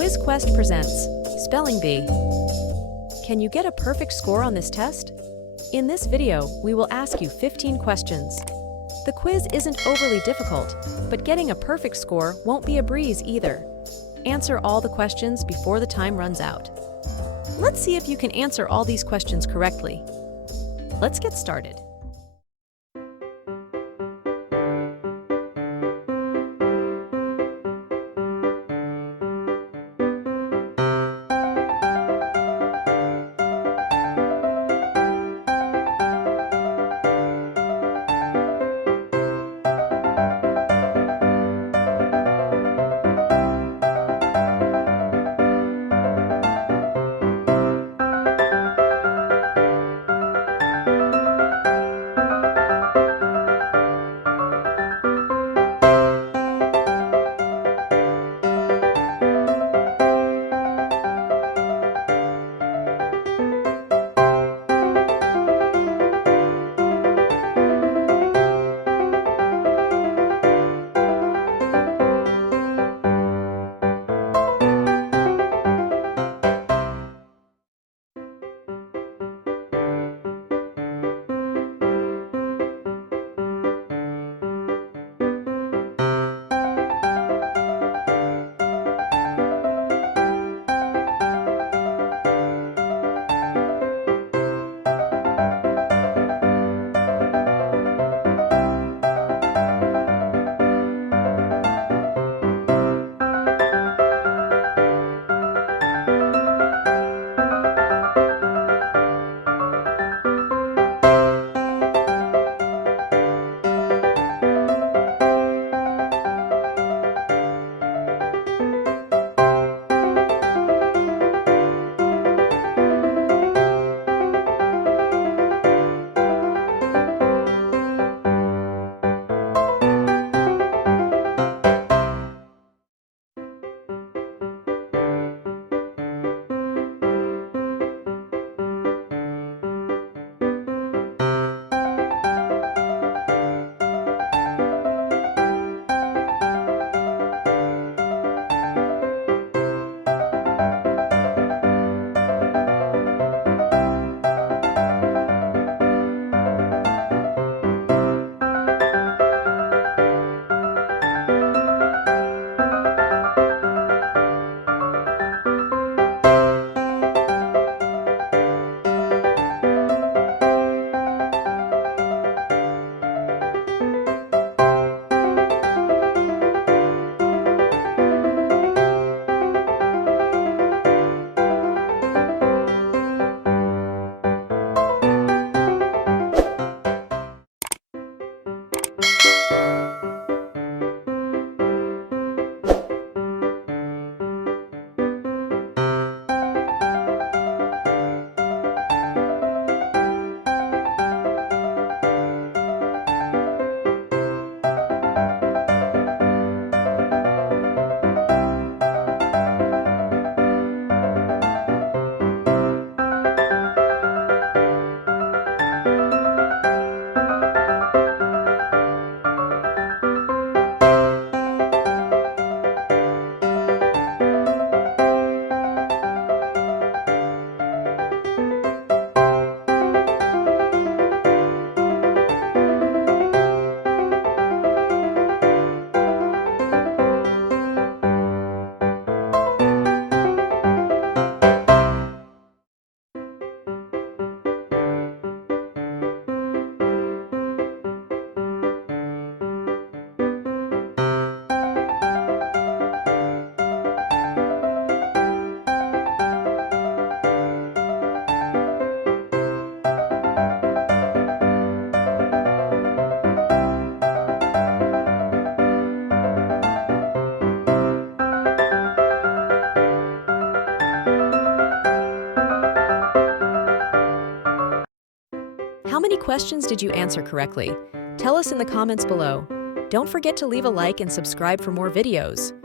Quiz Quest presents Spelling Bee. Can you get a perfect score on this test? In this video, we will ask you 15 questions. The quiz isn't overly difficult, but getting a perfect score won't be a breeze either. Answer all the questions before the time runs out. Let's see if you can answer all these questions correctly. Let's get started. How many questions did you answer correctly? Tell us in the comments below. Don't forget to leave a like and subscribe for more videos.